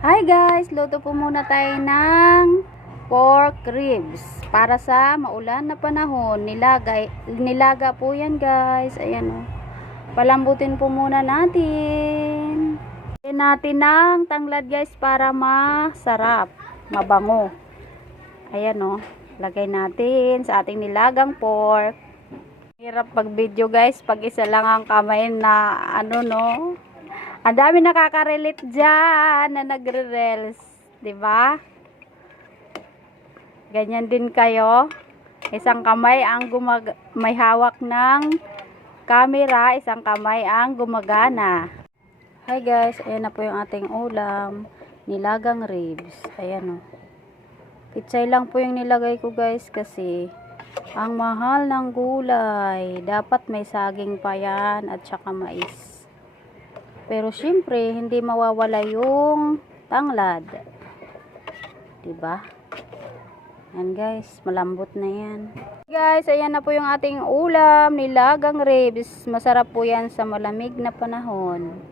Hi guys, luto po muna tayo ng pork ribs para sa maulan na panahon. Nilaga po yan guys. Ayan o. Palambutin po muna natin. Lagyan natin ng tanglad guys para masarap, mabango. Ayan o. Lagay natin sa ating nilagang pork. Hirap pag video guys pag isa lang ang kamay na no. Ang dami nakaka-relate dyan na nagre-reels, 'di ba? Ganyan din kayo. Isang kamay ang may hawak ng camera, isang kamay ang gumagana. Hi guys, ayan na po yung ating ulam, nilagang ribs. Ayan oh. Pitsay lang po yung nilagay ko guys kasi ang mahal ng gulay. Dapat may saging pa yan at saka mais. Pero syempre, hindi mawawala yung tanglad. Diba? Yan guys, malambot na yan. Guys, ayan na po yung ating ulam, nilagang ribs. Masarap po yan sa malamig na panahon.